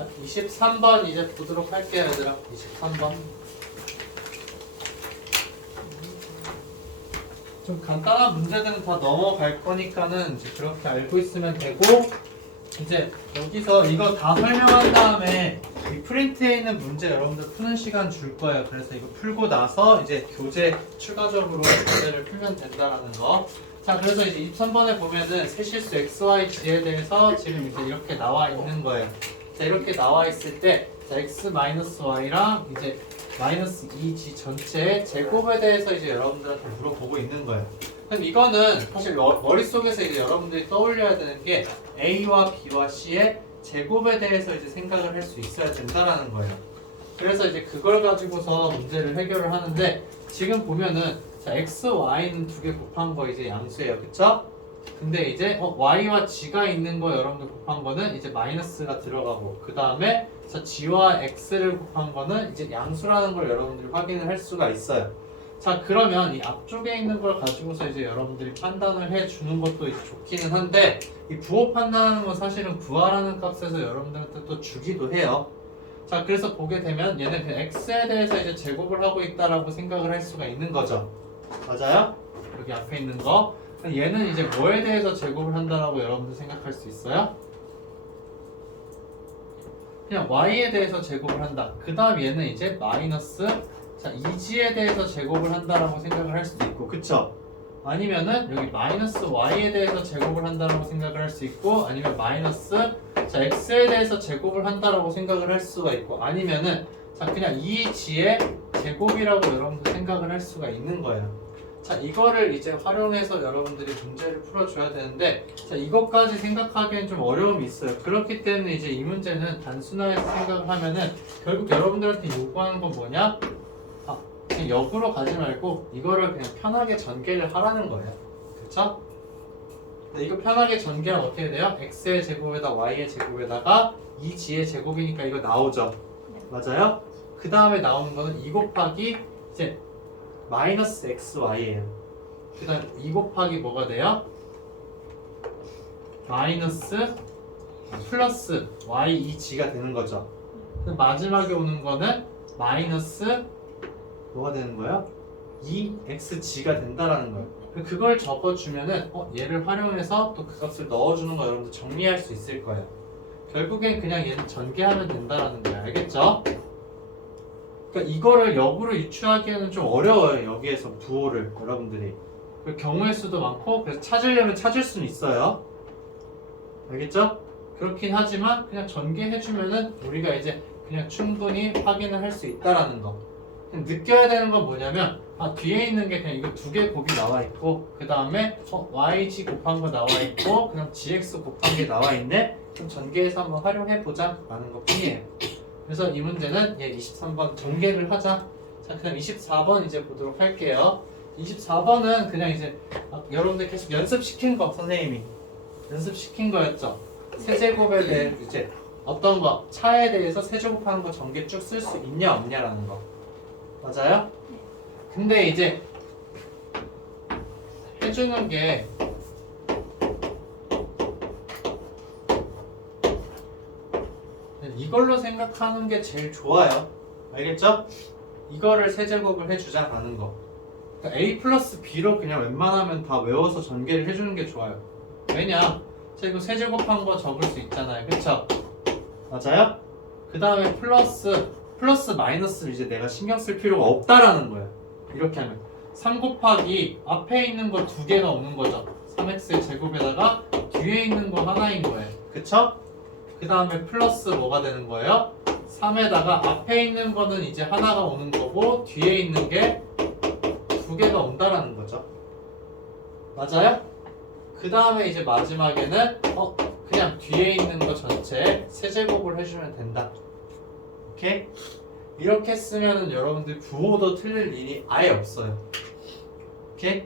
자, 23번 이제 보도록 할게요, 얘들아. 23번. 좀 간단한 문제들은 다 넘어갈 거니까는 이제 그렇게 알고 있으면 되고, 이제 여기서 이거 다 설명한 다음에 이 프린트에 있는 문제 여러분들 푸는 시간 줄 거예요. 그래서 이거 풀고 나서 이제 교재 추가적으로 문제를 풀면 된다라는 거. 자, 그래서 이제 23번에 보면은 세실수 XYG에 대해서 지금 이제 이렇게 나와 있는 거예요. 자, 이렇게 나와 있을 때, 자, X-Y랑 이제 마이너스 2G 전체의 제곱에 대해서 이제 여러분들한테 물어보고 있는 거예요. 그럼 이거는 사실 머릿속에서 이제 여러분들이 떠올려야 되는 게 A와 B와 C의 제곱에 대해서 이제 생각을 할 수 있어야 된다라는 거예요. 그래서 이제 그걸 가지고서 문제를 해결을 하는데 지금 보면은 자, X, Y는 두 개 곱한 거 이제 양수예요. 그쵸? 근데 이제 Y와 G가 있는 거 여러분들 곱한 거는 이제 마이너스가 들어가고 그 다음에 자, G와 X를 곱한 거는 이제 양수라는 걸 여러분들이 확인을 할 수가 있어요. 자, 그러면 이 앞쪽에 있는 걸 가지고서 이제 여러분들이 판단을 해주는 것도 이제 좋기는 한데 이 부호 판단하는 건 사실은 구하라는 값에서 여러분들한테 또 주기도 해요. 자, 그래서 보게 되면 얘는 그냥 X에 대해서 이제 제곱을 하고 있다라고 생각을 할 수가 있는 거죠. 맞아요? 여기 앞에 있는 거. 얘는 이제 뭐에 대해서 제곱을 한다라고 여러분들 생각할 수 있어요? 그냥 Y에 대해서 제곱을 한다. 그 다음 얘는 이제 마이너스 자, 2G에 대해서 제곱을 한다라고 생각을 할 수도 있고, 그쵸? 아니면은 여기 마이너스 Y에 대해서 제곱을 한다라고 생각을 할 수 있고, 아니면 마이너스 자, X에 대해서 제곱을 한다라고 생각을 할 수가 있고, 아니면은 자, 그냥 2G의 제곱이라고 여러분들 생각을 할 수가 있는 거예요. 자, 이거를 이제 활용해서 여러분들이 문제를 풀어줘야 되는데, 자, 이것까지 생각하기엔 좀 어려움이 있어요. 그렇기 때문에 이제 이 문제는 단순화해서 생각을 하면은 결국 여러분들한테 요구하는 건 뭐냐? 그냥 역으로 가지 말고 이거를 그냥 편하게 전개를 하라는 거예요. 그쵸? 근데 이거 편하게 전개하면 어떻게 돼요? x의 제곱에다 y의 제곱에다가 2g의 제곱이니까 이거 나오죠. 맞아요? 그 다음에 나오는 거는 2 곱하기 이제 마이너스 xy예요. 그 다음 2 곱하기 뭐가 돼요? 마이너스 플러스 y 2g가 되는 거죠. 마지막에 오는 거는 마이너스 뭐가 되는 거예요? 2xg가 된다라는 거예요. 그걸 적어주면은 얘를 활용해서 또 그 값을 넣어주는 거 여러분들 정리할 수 있을 거예요. 결국엔 그냥 얘를 전개하면 된다라는 거예요. 알겠죠? 그러니까 이거를 역으로 유추하기에는 좀 어려워요. 여기에서 부호를 여러분들이. 경우의 수도 많고 그래서 찾으려면 찾을 수는 있어요. 알겠죠? 그렇긴 하지만 그냥 전개해주면은 우리가 이제 그냥 충분히 확인을 할 수 있다라는 거. 느껴야 되는 건 뭐냐면 뒤에 있는 게 그냥 이거 두 개 곱이 나와 있고 그 다음에 yg 곱한 거 나와 있고 그냥 gx 곱한 게 나와 있네. 그럼 전개해서 한번 활용해 보자 라는 것 뿐이에요. 그래서 이 문제는 23번 전개를 하자. 자, 그다음 24번 이제 보도록 할게요. 24번은 그냥 이제 여러분들 계속 연습시킨 거 선생님이 연습시킨 거였죠. 세제곱에 대해 이제 어떤 거 차에 대해서 세제곱하는 거 전개 쭉 쓸 수 있냐 없냐라는 거. 맞아요? 근데 이제 해주는 게 이걸로 생각하는 게 제일 좋아요. 알겠죠? 이거를 세제곱을 해주자라는 거. 그러니까 A 플러스 B로 그냥 웬만하면 다 외워서 전개를 해주는 게 좋아요. 왜냐? 자, 이거 세제곱한 거 적을 수 있잖아요. 그쵸? 맞아요? 그 다음에 플러스 마이너스를 이제 내가 신경 쓸 필요가 없다라는 거예요. 이렇게 하면 3 곱하기 앞에 있는 거 두 개가 오는 거죠. 3x의 제곱에다가 뒤에 있는 거 하나인 거예요. 그쵸? 그 다음에 플러스 뭐가 되는 거예요? 3에다가 앞에 있는 거는 이제 하나가 오는 거고 뒤에 있는 게 두 개가 온다라는 거죠. 맞아요? 그 다음에 이제 마지막에는 그냥 뒤에 있는 거 전체 세제곱을 해주면 된다. 오케이? 이렇게 쓰면은 여러분들 부호도 틀릴 일이 아예 없어요. 오케이?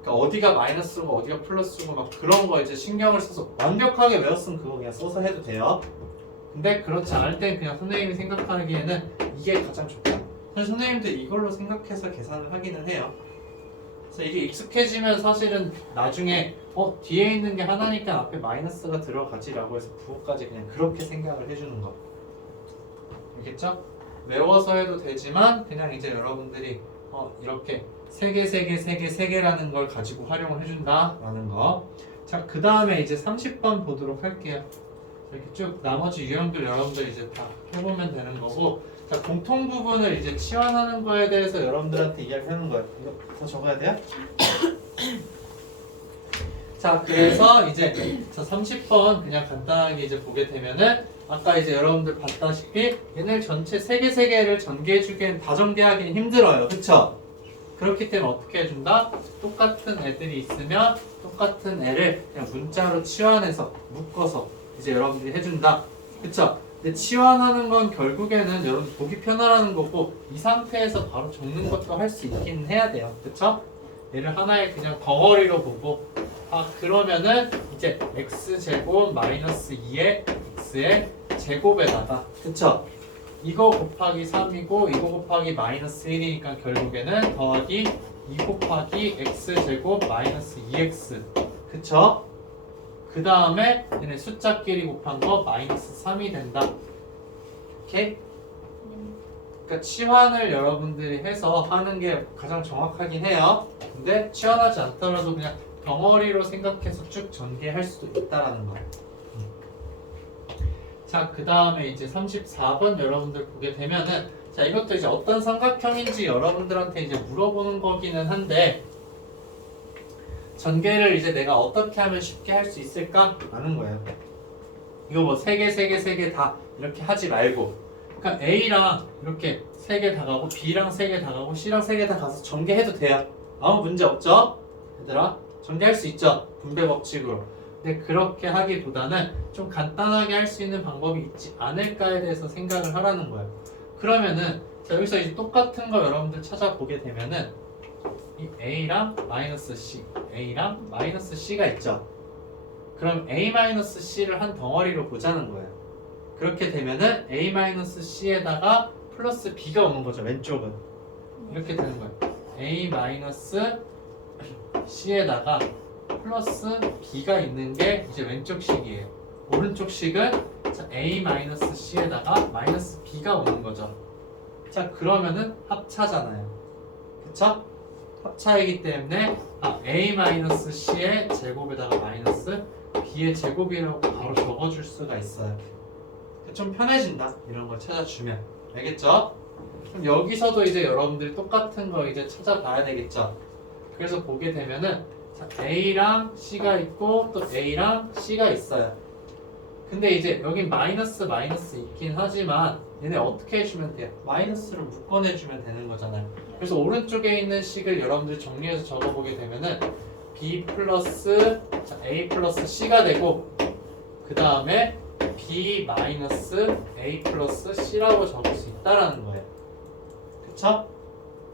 그러니까 어디가 마이너스고 어디가 플러스고 막 그런 거 이제 신경을 써서 완벽하게 외웠으면 그거 그냥 써서 해도 돼요. 근데 그렇지 않을 땐 그냥 선생님이 생각하기에는 이게 가장 좋다. 사실 선생님들 이걸로 생각해서 계산을 하기는 해요. 그래서 이게 익숙해지면 사실은 나중에 뒤에 있는 게 하나니까 앞에 마이너스가 들어가지라고 해서 부호까지 그냥 그렇게 생각을 해주는 거. 알겠죠? 외워서 해도 되지만 그냥 이제 여러분들이 이렇게 세 개라는 걸 가지고 활용을 해준다라는 거. 자, 그 다음에 이제 30번 보도록 할게요. 이렇게 쭉 나머지 유형들 여러분들 이제 다 해보면 되는 거고, 자, 공통 부분을 이제 치환하는 거에 대해서 여러분들한테 이야기하는 거예요. 이거 더 적어야 돼요? 자, 그래서 이제 저 30번 그냥 간단하게 이제 보게 되면은 아까 이제 여러분들 봤다시피 얘네 전체 3개를 전개해주기엔 다 전개하기는 힘들어요. 그쵸? 그렇기 때문에 어떻게 해준다? 똑같은 애들이 있으면 똑같은 애를 그냥 문자로 치환해서 묶어서 이제 여러분들이 해준다. 그쵸? 근데 치환하는 건 결국에는 여러분 보기 편하라는 거고 이 상태에서 바로 적는 것도 할 수 있긴 해야 돼요. 그쵸? 얘를 하나의 그냥 덩어리로 보고 그러면은 이제 x제곱 마이너스 2의 x의 제곱에다가 그쵸? 이거 곱하기 3이고 이거 곱하기 마이너스 1이니까 결국에는 더하기 2 곱하기 x제곱 마이너스 2x 그쵸? 그 다음에 얘네 숫자끼리 곱한 거 마이너스 3이 된다. 오케이? 그러니까 치환을 여러분들이 해서 하는 게 가장 정확하긴 해요. 근데 치환하지 않더라도 그냥 덩어리로 생각해서 쭉 전개할 수도 있다라는 거예요. 자, 그 다음에 이제 34번 여러분들 보게 되면은 자, 이것도 이제 어떤 삼각형인지 여러분들한테 이제 물어보는 거기는 한데 전개를 이제 내가 어떻게 하면 쉽게 할 수 있을까? 라는 거예요. 이거 뭐 3개 다 이렇게 하지 말고 그러니까 A랑 이렇게 3개 다 가고 B랑 3개 다 가고 C랑 3개 다 가서 전개해도 돼요. 아무 문제 없죠? 얘들아 전개할 수 있죠? 분배 법칙으로. 근데 그렇게 하기보다는 좀 간단하게 할 수 있는 방법이 있지 않을까에 대해서 생각을 하라는 거예요. 그러면은 자, 여기서 이제 똑같은 거 여러분들 찾아보게 되면은 이 A랑 마이너스 C, A랑 마이너스 C가 있죠. 그럼 A-C를 한 덩어리로 보자는 거예요. 그렇게 되면은 A-C에다가 플러스 B가 오는 거죠. 왼쪽은 이렇게 되는 거예요. A-C에다가 플러스 B가 있는 게 이제 왼쪽 식이에요. 오른쪽 식은 자, A-C에다가 마이너스 B가 오는 거죠. 자, 그러면은 합차잖아요. 그쵸? 합차이기 때문에 A-C의 제곱에다가 마이너스 B의 제곱이라고 바로 적어줄 수가 있어요. 좀 편해진다. 이런 걸 찾아주면. 알겠죠? 그럼 여기서도 이제 여러분들이 똑같은 거 이제 찾아봐야 되겠죠? 그래서 보게 되면은 자, A랑 C가 있고 또 A랑 C가 있어요. 근데 이제 여긴 마이너스 있긴 하지만 얘네 어떻게 해주면 돼요? 마이너스를 묶어내주면 되는 거잖아요. 그래서 오른쪽에 있는 식을 여러분들이 정리해서 적어보게 되면은 B 플러스 A 플러스 C가 되고 그 다음에 B 마이너스 A 플러스 C라고 적을 수 있다라는 거예요. 그쵸?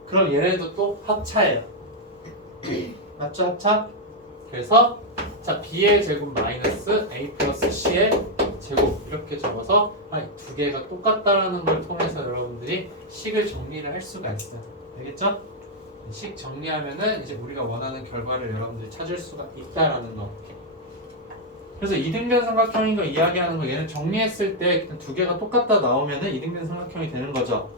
그럼 얘네도 또 합차예요. 맞죠? 합차? 그래서 자 B의 제곱 마이너스 A 플러스 C의 제곱 이렇게 적어서 두 개가 똑같다라는 걸 통해서 여러분들이 식을 정리를 할 수가 있어요. 알겠죠? 식 정리하면은 이제 우리가 원하는 결과를 여러분들이 찾을 수가 있다라는 거. 그래서 이등변 삼각형인 거 이야기하는 거 얘는 정리했을 때 두 개가 똑같다 나오면은 이등변 삼각형이 되는 거죠.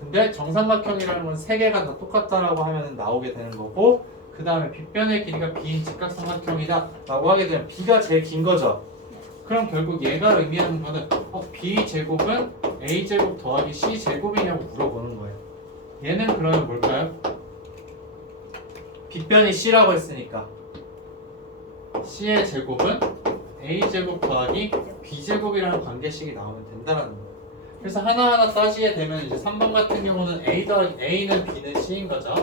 근데 정삼각형이라는 건 세 개가 다 똑같다라고 하면은 나오게 되는 거고 그 다음에 빗변의 길이가 B인 직각삼각형이다 라고 하게 되면 B가 제일 긴 거죠. 그럼 결국 얘가 의미하는 거는 B제곱은 A제곱 더하기 C제곱이냐고 물어보는 거예요. 얘는 그러면 뭘까요? 빗변이 C라고 했으니까 C의 제곱은 A제곱 더하기 B제곱이라는 관계식이 나오면 된다는 거예요. 그래서 하나하나 따지게 되면 이제 3번 같은 경우는 A 더하기 A는 B는 C인 거죠.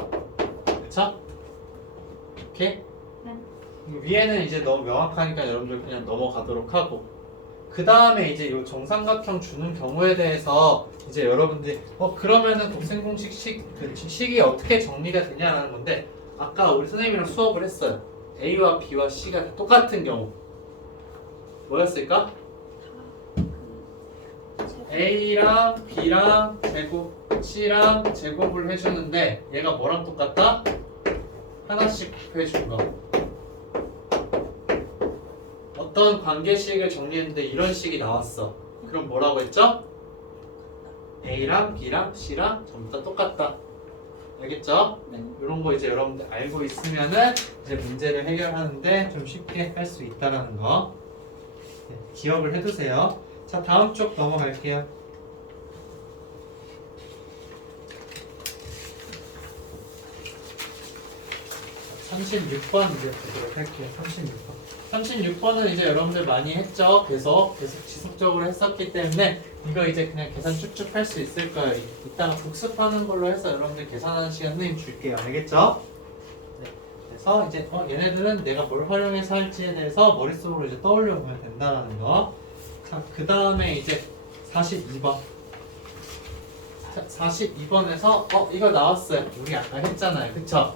그쵸? 오케이? 네. 위에는 이제 너무 명확하니까 여러분들 그냥 넘어가도록 하고 그 다음에 이제 이 정삼각형 주는 경우에 대해서 이제 여러분들이 그러면은 곱셈공식 식이 어떻게 정리가 되냐라는 건데 아까 우리 선생님이랑 수업을 했어요. A와 B와 C가 똑같은 경우 뭐였을까? A랑 B랑 제곱 C랑 제곱을 해주는데 얘가 뭐랑 똑같다? 하나씩 곱해준 거. 어떤 관계식을 정리했는데 이런 식이 나왔어. 그럼 뭐라고 했죠? A랑 B랑 C랑 전부 다 똑같다. 알겠죠? 네. 이런 거 이제 여러분들 알고 있으면은 이제 문제를 해결하는데 좀 쉽게 할 수 있다라는 거 네, 기억을 해두세요. 자, 다음 쪽 넘어갈게요. 자, 36번 이제 보도록 할게요. 36번. 36번은 이제 여러분들 많이 했죠? 계속 지속적으로 했었기 때문에 이거 이제 그냥 계산 쭉쭉 할 수 있을 거예요. 이따가 복습하는 걸로 해서 여러분들 계산하는 시간 선생님 줄게요. 알겠죠? 네. 그래서 이제 얘네들은 내가 뭘 활용해서 할지에 대해서 머릿속으로 이제 떠올려 보면 된다는 거. 자, 그 다음에 이제 42번. 자, 42번에서 이거 나왔어요. 우리 아까 했잖아요. 그쵸?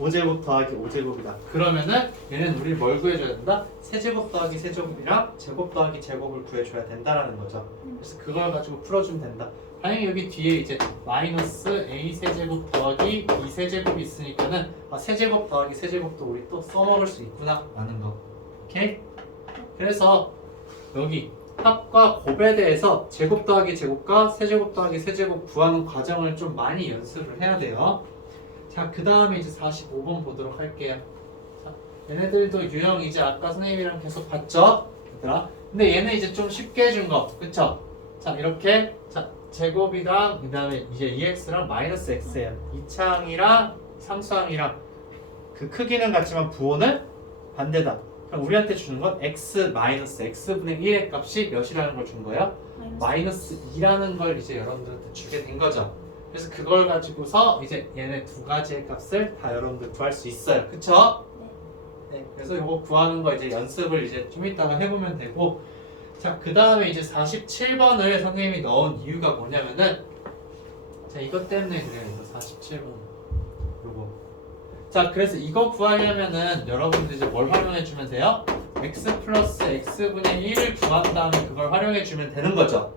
5제곱 더하기 5제곱이다. 그러면은 얘는 우리 뭘 구해줘야 된다? 세제곱 더하기 세제곱이랑 제곱 더하기 제곱을 구해줘야 된다라는 거죠. 그래서 그걸 가지고 풀어주면 된다. 당연히 여기 뒤에 이제 마이너스 a 세제곱 더하기 b 세제곱이 있으니까는 세제곱 더하기 세제곱도 우리 또 써먹을 수 있구나 라는 거. 오케이? 그래서 여기 합과 곱에 대해서 제곱 더하기 제곱과 세제곱 더하기 세제곱 구하는 과정을 좀 많이 연습을 해야 돼요. 자, 그 다음에 이제 45번 보도록 할게요. 자, 얘네들도 유형 이제 아까 선생님이랑 계속 봤죠? 얘들아. 근데 얘는 이제 좀 쉽게 해준 거, 그쵸? 자, 이렇게, 자, 제곱이랑, 그 다음에 이제 2x랑 마이너스 x예요. 이차항이랑 상수항이랑 그 크기는 같지만 부호는 반대다. 그럼 우리한테 주는 건 x 마이너스 x분의 1의 값이 몇이라는 걸 준 거예요? 마이너스 2라는 걸 이제 여러분들한테 주게 된 거죠. 그래서 그걸 가지고서 이제 얘네 두 가지의 값을 다 여러분들 구할 수 있어요. 그쵸? 네. 그래서 이거 구하는 거 이제 연습을 이제 좀 이따가 해보면 되고, 자, 그 다음에 이제 47번을 선생님이 넣은 이유가 뭐냐면은, 자, 이것 때문에 그래요. 이거 47번. 요거. 자, 그래서 이거 구하려면은 여러분들 이제 뭘 활용해주면 돼요? x 플러스 x분의 1을 구한 다음에 그걸 활용해주면 되는 거죠.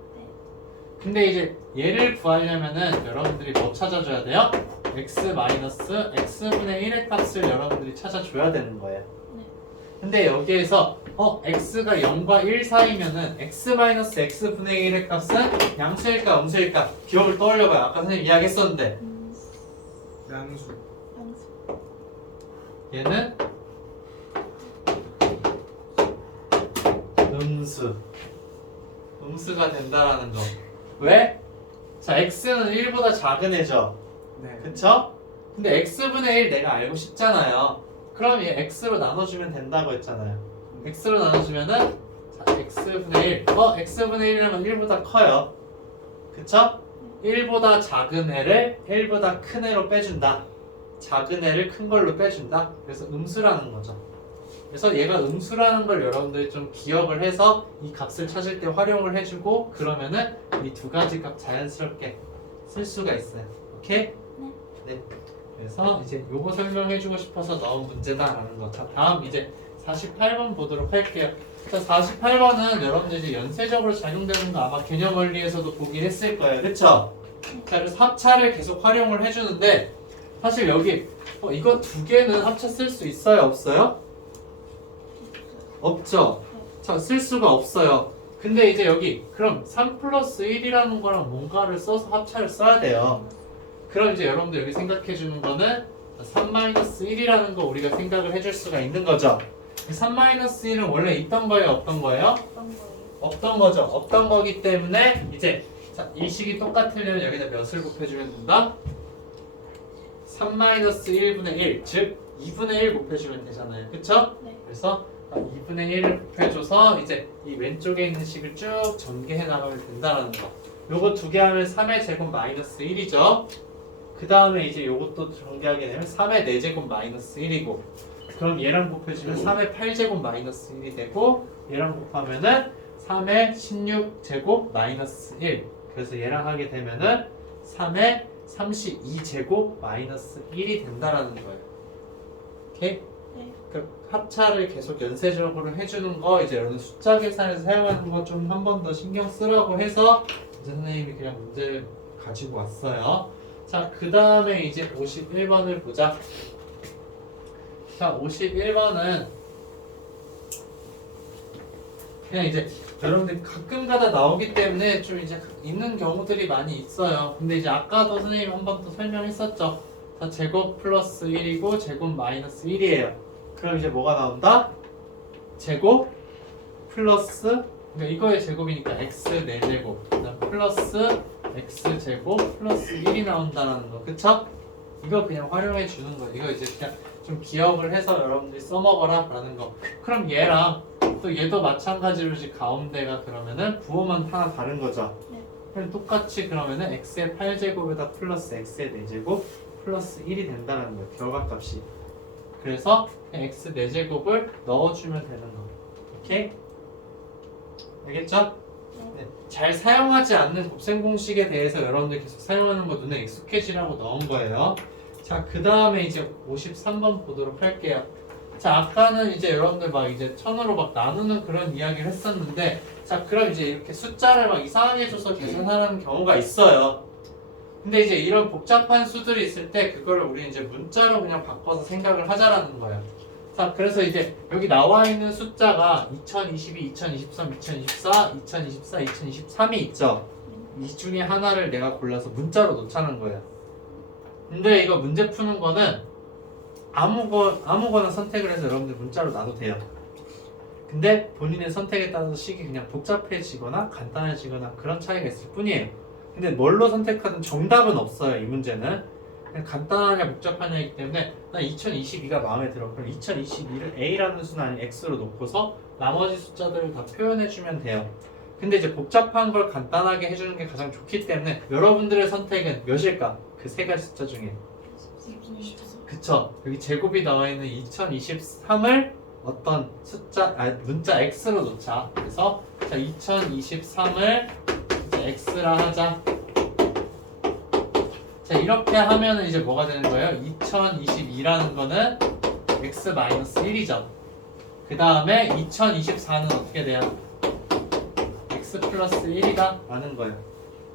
근데 이제 얘를 구하려면은 여러분들이 뭐 찾아줘야 돼요? x 마이너스 x분의 1의 값을 여러분들이 찾아줘야 되는 거예요. 근데 여기에서 x가 0과 1 사이면은 x 마이너스 x분의 1의 값은 양수일까 음수일까? 기억을 떠올려봐요. 아까 선생님 이야기했었는데 양수. 얘는 음수가 된다라는 거. 왜? 자, x는 1보다 작은 애죠. 네. 그쵸? 근데 x분의 1 내가 알고 싶잖아요. 그럼 얘 x로 나눠주면 된다고 했잖아요. x로 나눠주면은 자, x분의 1 x분의 1이라면 1보다 커요. 그쵸? 1보다 작은 애를 1보다 큰 애로 빼준다. 작은 애를 큰 걸로 빼준다. 그래서 음수라는 거죠. 그래서 얘가 음수라는 걸 여러분들이 좀 기억을 해서 이 값을 찾을 때 활용을 해주고 그러면은 이 두 가지 값 자연스럽게 쓸 수가 있어요. 오케이? 네. 그래서 이제 요거 설명해주고 싶어서 넣은 문제다라는 거. 자, 다음 이제 48번 보도록 할게요. 자, 48번은 여러분들 이제 연쇄적으로 작용되는 거 아마 개념 원리에서도 보긴 했을 거예요. 그쵸? 자, 그래서 합차를 계속 활용을 해주는데 사실 여기 이거 두 개는 합차 쓸 수 있어요? 없어요? 없죠? 자, 쓸 수가 없어요. 근데 이제 여기 그럼 3 플러스 1이라는 거랑 뭔가를 써서 합차를 써야 돼요. 그럼 이제 여러분들 여기 생각해 주는 거는 3 마이너스 1이라는 거 우리가 생각을 해줄 수가 있는 거죠. 3 마이너스 1은 원래 있던 거예요? 없던 거예요? 없던 거죠. 없던 거기 때문에 이제 자, 이 식이 똑같으려면 여기다 몇을 곱해주면 된다? 3 마이너스 1분의 1, 즉 2분의 1 곱해주면 되잖아요. 그쵸? 네. 그래서 2분의 1을 곱해줘서 이제 이 왼쪽에 있는 식을 쭉 전개해 나가면 된다는 거. 요거 두 개 하면 3의 제곱 마이너스 1이죠. 그 다음에 이제 요것도 전개하게 되면 3의 4제곱 마이너스 1이고 그럼 얘랑 곱해주면 3의 8제곱 마이너스 1이 되고 얘랑 곱하면은 3의 16제곱 마이너스 1 그래서 얘랑 하게 되면은 3의 32제곱 마이너스 1이 된다라는 거예요. 오케이? 네. 그 합차를 계속 연쇄적으로 해주는 거 이제 여러분 숫자 계산에서 사용하는 거 좀 한 번 더 신경 쓰라고 해서 이제 선생님이 그냥 문제를 가지고 왔어요. 자, 그 다음에 이제 51번을 보자. 자, 51번은 그냥 이제 여러분들 가끔가다 나오기 때문에 좀 이제 있는 경우들이 많이 있어요. 근데 이제 아까도 선생님이 한 번 또 설명했었죠. 자, 제곱 플러스 1이고 제곱 마이너스 1이에요. 그럼 이제 뭐가 나온다? 제곱 플러스, 그러니까 이거의 제곱이니까 x 4제곱 그다음 플러스 x 제곱 플러스 1이 나온다는 거, 그쵸? 이거 그냥 활용해 주는 거. 이거 이제 그냥 좀 기억을 해서 여러분들이 써먹어라 라는 거. 그럼 얘랑 또 얘도 마찬가지로 이제 가운데가 그러면은 부호만 하나 다른 거죠. 네. 그럼 똑같이 그러면은 x의 8제곱에다 플러스 x의 4제곱 플러스 1이 된다는 거예요. 결과값이. 그래서 그냥 x 4제곱을 넣어주면 되는 거. 오케이? 알겠죠? 네. 잘 사용하지 않는 곱셈 공식에 대해서 여러분들 계속 사용하는 거 눈에 익숙해지라고 넣은 거예요. 자, 그 다음에 이제 53번 보도록 할게요. 자, 아까는 이제 여러분들 막 이제 천으로 막 나누는 그런 이야기를 했었는데, 자, 그럼 이제 이렇게 숫자를 막 이상하게 줘서 계산하는 경우가 있어요. 근데 이제 이런 복잡한 수들이 있을 때 그걸 우리 이제 문자로 그냥 바꿔서 생각을 하자라는 거예요. 자, 그래서 이제 여기 나와 있는 숫자가 2022, 2023, 2024, 2024, 2023이 있죠. 이 중에 하나를 내가 골라서 문자로 놓자는 거예요. 근데 이거 문제 푸는 거는 아무거나 선택을 해서 여러분들 문자로 놔도 돼요. 근데 본인의 선택에 따라서 식이 그냥 복잡해지거나 간단해지거나 그런 차이가 있을 뿐이에요. 근데 뭘로 선택하든 정답은 없어요. 이 문제는 그냥 간단하냐 복잡하냐이기 때문에 난 2022가 마음에 들어. 그럼 2022를 A라는 수는 아닌 X로 놓고서 나머지 숫자들을 다 표현해주면 돼요. 근데 이제 복잡한 걸 간단하게 해주는 게 가장 좋기 때문에 여러분들의 선택은 몇일까? 그 세 가지 숫자 중에. 그쵸? 여기 제곱이 나와 있는 2023을 어떤 숫자, 문자 X로 놓자. 그래서 자, 2023을 X라 하자. 자, 이렇게 하면은 이제 뭐가 되는 거예요? 2022라는 거는 X-1이죠. 그 다음에 2024는 어떻게 돼요? X 플러스 1이다 라는 거예요.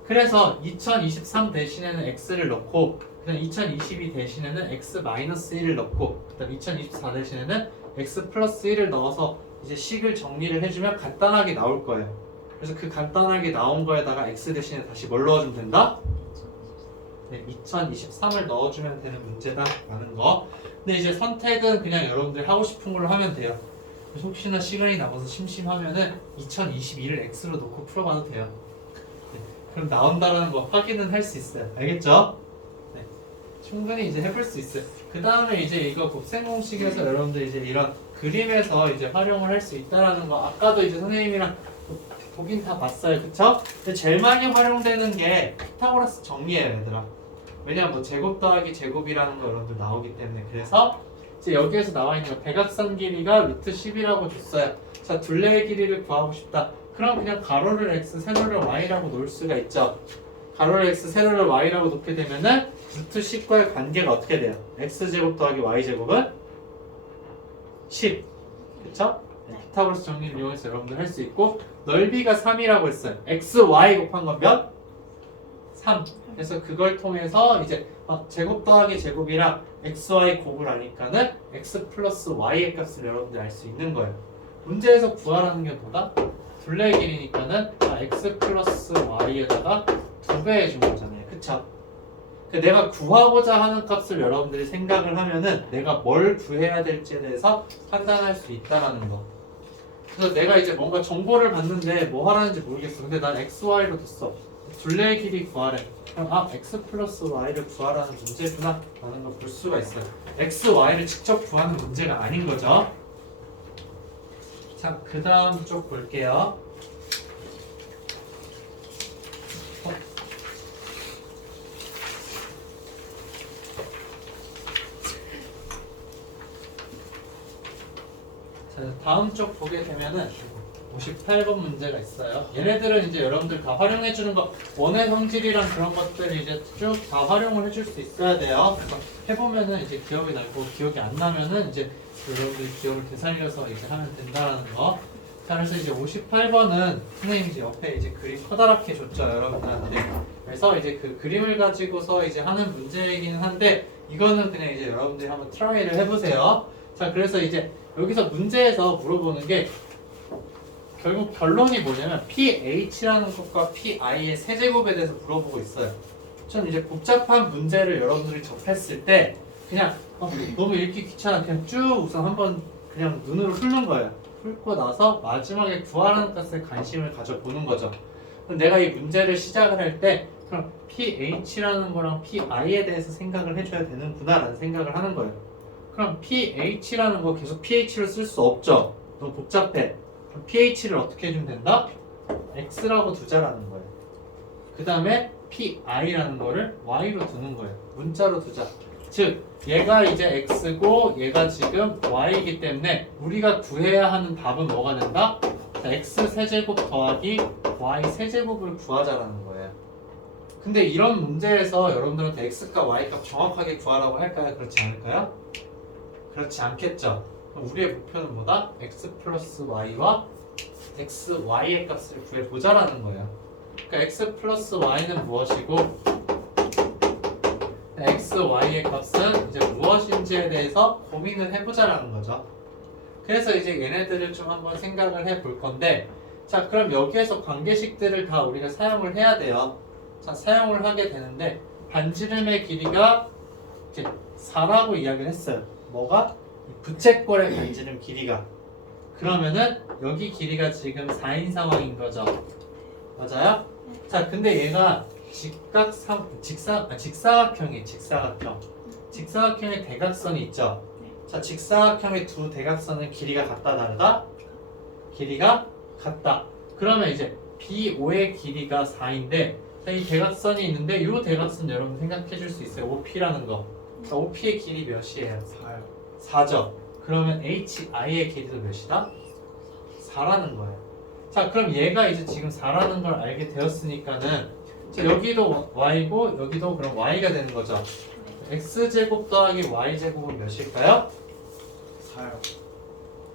그래서 2023 대신에는 X를 넣고 그다음 2022 대신에는 X-1을 넣고 그다음 2024 대신에는 X 플러스 1을 넣어서 이제 식을 정리를 해주면 간단하게 나올 거예요. 그래서 그 간단하게 나온 거에다가 X 대신에 다시 뭘 넣어주면 된다? 네, 2023을 넣어주면 되는 문제다 라는 거. 근데 이제 선택은 그냥 여러분들 하고 싶은 걸로 하면 돼요. 그래서 혹시나 시간이 남아서 심심하면은 2022를 X로 놓고 풀어봐도 돼요. 네, 그럼 나온다라는 거 확인은 할 수 있어요. 알겠죠? 네, 충분히 이제 해볼 수 있어요. 그 다음에 이제 이거 곱셈 공식에서 여러분들 이제 이런 그림에서 이제 활용을 할 수 있다라는 거. 아까도 이제 선생님이랑 보긴 다 봤어요. 그쵸? 근데 제일 많이 활용되는 게 피타고라스 정리예요, 얘들아. 왜냐면 뭐 제곱 더하기 제곱이라는 거 여러분들 나오기 때문에. 그래서 이제 여기에서 나와 있는 대각선 길이가 루트 10이라고 줬어요. 자, 둘레의 길이를 구하고 싶다. 그럼 그냥 가로를 x, 세로를 y라고 놓을 수가 있죠. 가로를 x, 세로를 y라고 놓게 되면은 루트 10과의 관계가 어떻게 돼요? x제곱 더하기 y제곱은 10. 그쵸? 피타고라스 정리를 이용해서 여러분들 할 수 있고, 넓이가 3이라고 했어요. x, y 곱한 건 몇? 3. 그래서 그걸 통해서 이제 제곱 더하기 제곱이랑 x, y 곱을 아니까는 x 플러스 y의 값을 여러분들이 알 수 있는 거예요. 문제에서 구하라는 게 뭐다? 둘레의 길이니까는 x 플러스 y에다가 2배 해준 거잖아요. 그쵸? 내가 구하고자 하는 값을 여러분들이 생각을 하면은 내가 뭘 구해야 될지에 대해서 판단할 수 있다라는 거. 그래서 내가 이제 뭔가 정보를 받는데 뭐 하라는지 모르겠어. 근데 난 x, y로 뒀어. 둘레의 길이 구하래. 그럼 x 플러스 y를 구하라는 문제구나 라는 걸 볼 수가 있어요. x, y를 직접 구하는 문제가 아닌 거죠. 자, 그 다음 쪽 볼게요. 자, 다음 쪽 보게 되면은 58번 문제가 있어요. 얘네들은 이제 여러분들 다 활용해주는 거, 원의 성질이랑 그런 것들 이제 쭉 다 활용을 해줄 수 있어야 돼요. 그래서 해보면은 이제 기억이 나고, 기억이 안 나면은 이제 여러분들 기억을 되살려서 이제 하면 된다라는 거. 자, 그래서 이제 58번은 선생님이 이제 옆에 이제 그림 커다랗게 줬죠, 여러분들한테. 그래서 이제 그 그림을 가지고서 이제 하는 문제이기는 한데, 이거는 그냥 이제 여러분들이 한번 트라이를 해보세요. 자, 그래서 이제 여기서 문제에서 물어보는 게 결국 결론이 뭐냐면 PH라는 것과 PI의 세제곱에 대해서 물어보고 있어요. 전 이제 복잡한 문제를 여러분들이 접했을 때 그냥 너무 읽기 귀찮아 그냥 쭉 우선 한번 그냥 눈으로 훑는 거예요. 훑고 나서 마지막에 구하라는 값에 관심을 가져보는 거죠. 그럼 내가 이 문제를 시작을 할 때 그럼 PH라는 거랑 PI에 대해서 생각을 해줘야 되는구나 라는 생각을 하는 거예요. 그럼 PH라는 거 계속 PH로 쓸 수 없죠. 너무 복잡해. 그럼 PH를 어떻게 해주면 된다? X라고 두자라는 거예요. 그 다음에 PI라는 거를 Y로 두는 거예요. 문자로 두자. 즉 얘가 이제 X고 얘가 지금 Y이기 때문에 우리가 구해야 하는 답은 뭐가 된다? X 세제곱 더하기 Y 세제곱을 구하자라는 거예요. 근데 이런 문제에서 여러분들한테 X값 Y값 정확하게 구하라고 할까요? 그렇지 않을까요? 그렇지 않겠죠. 그럼 우리의 목표는 뭐다? X 플러스 Y와 X, Y의 값을 구해보자라는 거예요. 그러니까 X 플러스 Y는 무엇이고 X, Y의 값은 이제 무엇인지에 대해서 고민을 해보자라는 거죠. 그래서 이제 얘네들을 좀 한번 생각을 해볼 건데 자 그럼 여기에서 관계식들을 다 우리가 사용을 해야 돼요. 자 사용을 하게 되는데 반지름의 길이가 이제 4라고 이야기를 했어요. 뭐가? 부채꼴의 반지름 길이가. 그러면은 여기 길이가 지금 4인 상황인 거죠. 맞아요? 자 근데 얘가 직사각형이에요. 직사각형의 대각선이 있죠. 자 직사각형의 두 대각선은 길이가 같다 다르다? 길이가 같다. 그러면 이제 BO의 길이가 4인데 자, 이 대각선이 있는데 이 대각선 여러분 생각해 줄 수 있어요. OP라는 거. 자, OP의 길이 몇이에요? 4요. 4죠. 그러면 HI의 길이도 몇이다? 4라는 거예요. 자 그럼 얘가 이제 지금 4라는 걸 알게 되었으니까는 자, 여기도 Y고 여기도 그럼 Y가 되는 거죠. X제곱 더하기 Y제곱은 몇일까요? 4요.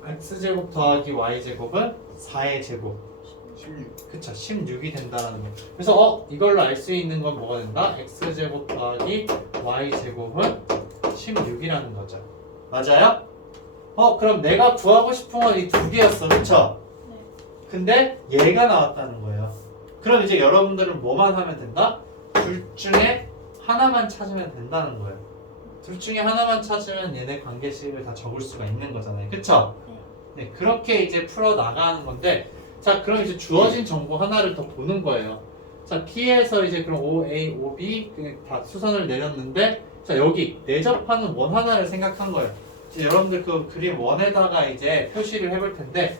X제곱 더하기 Y제곱은 4의 제곱. 16. 그쵸. 16이 된다는 거. 그래서 이걸로 알 수 있는 건 뭐가 된다? X제곱 더하기 Y제곱은 16이라는 거죠. 맞아요? 그럼 내가 구하고 싶은 건 이 두 개였어. 그쵸? 네. 근데 얘가 나왔다는 거예요. 그럼 이제 여러분들은 뭐만 하면 된다? 둘 중에 하나만 찾으면 된다는 거예요. 둘 중에 하나만 찾으면 얘네 관계식을 다 적을 수가 있는 거잖아요. 그쵸? 네, 그렇게 이제 풀어 나가는 건데 자, 그럼 이제 주어진 정보 하나를 더 보는 거예요. 자, P에서 이제 그럼 OA, OB 다 수선을 내렸는데 자, 여기 내접하는 원 하나를 생각한 거예요. 이제 여러분들 그 그림 원에다가 이제 표시를 해볼 텐데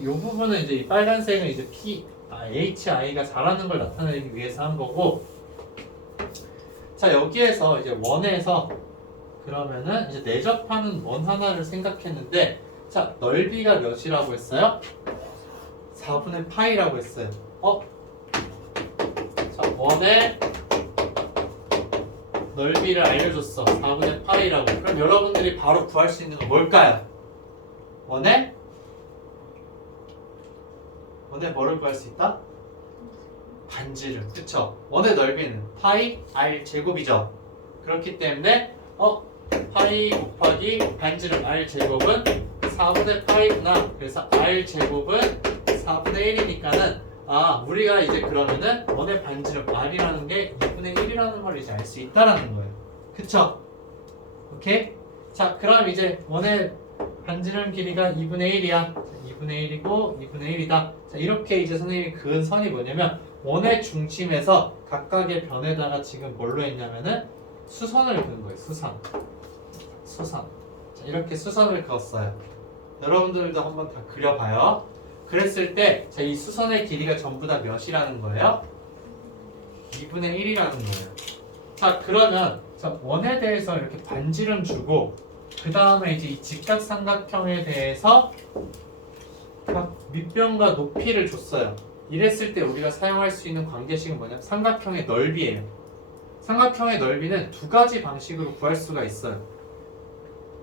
이 부분은 이제 이 빨간색은 이제 HI가 잘하는 걸 나타내기 위해서 한 거고 자 여기에서 이제 원에서 그러면은 이제 내접하는 원 하나를 생각했는데 자 넓이가 몇이라고 했어요? 4분의 파이라고 했어요. 자 원의 넓이를 알려줬어. 4분의 파이라고. 그럼 여러분들이 바로 구할 수 있는 건 뭘까요? 원의 뭐를 구할 수 있다? 반지름. 그쵸? 원의 넓이는 파이 r 제곱이죠. 그렇기 때문에 파이 곱하기 반지름 r 제곱은 4분의 파이구나. 그래서 r 제곱은 4분의 1이니까는 우리가 이제 그러면은 원의 반지름 r이라는 게 2분의 1이라는 걸 이제 알 수 있다라는 거예요. 그쵸? 오케이? 자, 그럼 이제 원의 반지름 길이가 2분의 1이야. 2분의 1이고 2분의 1이다. 자, 이렇게 이제 선생님이 그은 선이 뭐냐면 원의 중심에서 각각의 변에다가 지금 뭘로 했냐면은 수선을 그은 거예요. 수선. 자, 이렇게 수선을 그었어요. 여러분들도 한번 다 그려봐요. 그랬을 때, 자, 이 수선의 길이가 전부 다 몇이라는 거예요? 2분의 1이라는 거예요. 자, 그러면 자, 원에 대해서 이렇게 반지름 주고 그 다음에 이제 이 직각삼각형에 대해서 각 밑변과 높이를 줬어요. 이랬을 때 우리가 사용할 수 있는 관계식은 뭐냐면 삼각형의 넓이에요. 삼각형의 넓이는 두 가지 방식으로 구할 수가 있어요.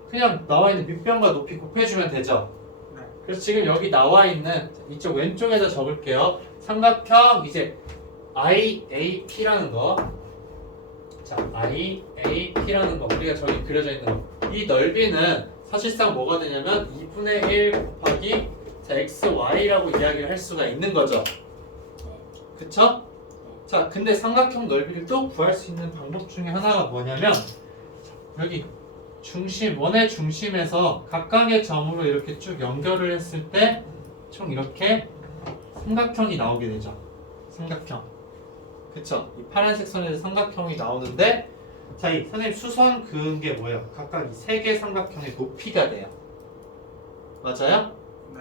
그냥 나와 있는 밑변과 높이 곱해주면 되죠. 네. 그래서 지금 여기 나와 있는 이쪽 왼쪽에다 적을게요. 삼각형 이제 IAP라는 거. 자, IAP라는 거 우리가 저기 그려져 있는 거. 이 넓이는 사실상 뭐가 되냐면 2분의 1 곱하기 자, x, y라고 이야기를 할 수가 있는 거죠. 그쵸? 자, 근데 삼각형 넓이를 또 구할 수 있는 방법 중에 하나가 뭐냐면 여기 중심, 원의 중심에서 각각의 점으로 이렇게 쭉 연결을 했을 때 총 이렇게 삼각형이 나오게 되죠. 삼각형. 그쵸? 이 파란색 선에서 삼각형이 나오는데 자, 이 선생님 수선 그은 게 뭐예요? 각각 이 세 개 삼각형의 높이가 돼요. 맞아요? 네.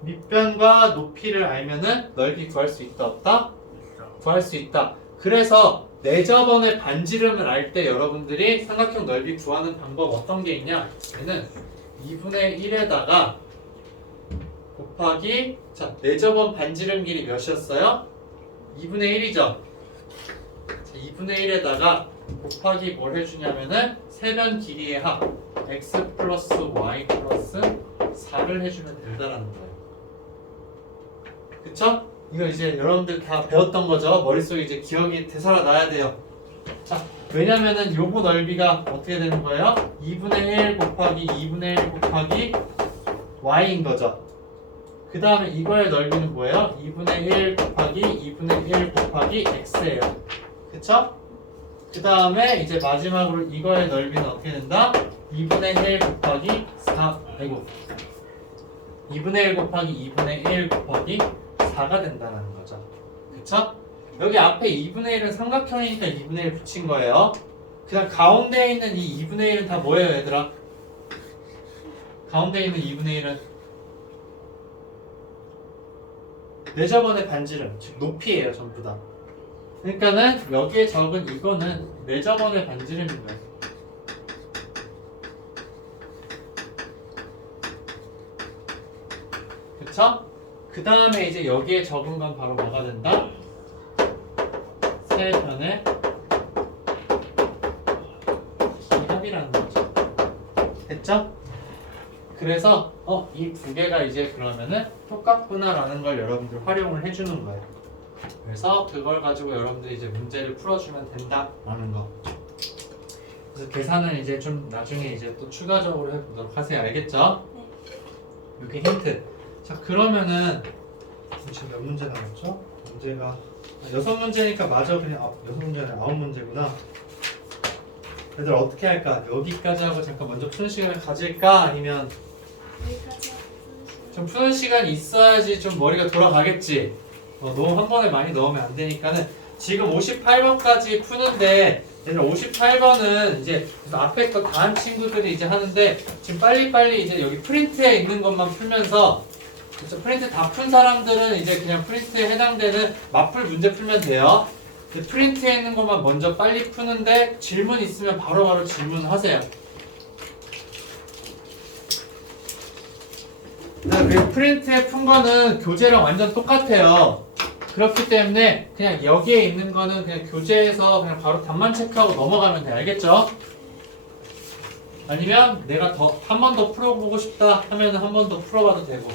밑변과 높이를 알면은 넓이 구할 수 있다 없다? 있어. 구할 수 있다. 그래서 내저번의 반지름을 알 때 여러분들이 삼각형 넓이 구하는 방법 어떤 게 있냐? 얘는 2분의 1에다가 곱하기 자, 내저번 반지름 길이 몇이었어요? 2분의 1이죠? 자, 2분의 1에다가 곱하기 뭘 해주냐면은 세변 길이의 합 x 플러스 y 플러스 4를 해주면 된다라는 거예요. 그쵸? 이거 이제 여러분들 다 배웠던 거죠? 머릿속에 이제 기억이 되살아나야 돼요. 자, 왜냐면은 요거 넓이가 어떻게 되는 거예요? 2분의 1 곱하기 2분의 1 곱하기 y인 거죠. 그 다음에 이거의 넓이는 뭐예요? 2분의 1 곱하기 2분의 1 곱하기 x예요. 그쵸? 그 다음에 이제 마지막으로 이거의 넓이는 어떻게 된다? 2분의 1 곱하기 4, 아이고 2분의 1 곱하기 2분의 1 곱하기 4가 된다는 거죠. 그쵸? 여기 앞에 2분의 1은 삼각형이니까 2분의 1 붙인 거예요. 그 다음 가운데에 있는 이 2분의 1은 다 뭐예요, 얘들아? 가운데에 있는 2분의 1은 내저번의 반지름, 즉 높이예요, 전부 다. 그러니까는 여기에 적은 이거는 내저번의 반지름인 거예요. 그쵸? 그 다음에 이제 여기에 적은 건 바로 뭐가 된다? 세변의 합이라는 거죠. 됐죠? 그래서 이 두 개가 이제 그러면은 똑같구나라는 걸 여러분들 활용을 해주는 거예요. 그래서 그걸 가지고 여러분들이 이제 문제를 풀어주면 된다라는 거. 그래서 계산을 이제 좀 나중에 이제 또 추가적으로 해보도록 하세요. 알겠죠? 이렇게 힌트. 자, 그러면은 지금 몇 문제 남았죠? 문제가 6문제니까 마저 그냥 6문제는 9문제구나. 얘들 어떻게 할까? 여기까지 하고 잠깐 먼저 푸는 시간을 가질까? 아니면 좀 푸는 시간이 있어야지 좀 머리가 돌아가겠지. 너무 한 번에 많이 넣으면 안 되니까는 지금 58번까지 푸는데 얘들 58번은 이제 앞에 거 다 한 친구들이 이제 하는데 지금 빨리빨리 이제 여기 프린트에 있는 것만 풀면서 그쵸? 프린트 다 푼 사람들은 이제 그냥 프린트에 해당되는 맞풀 문제 풀면 돼요. 프린트에 있는 것만 먼저 빨리 푸는데 질문 있으면 바로바로 질문하세요. 그리고 프린트에 푼 거는 교재랑 완전 똑같아요. 그렇기 때문에 그냥 여기에 있는 거는 그냥 교재에서 그냥 바로 답만 체크하고 넘어가면 돼. 알겠죠? 아니면 내가 한 번 더 풀어보고 싶다 하면 한 번 더 풀어봐도 되고.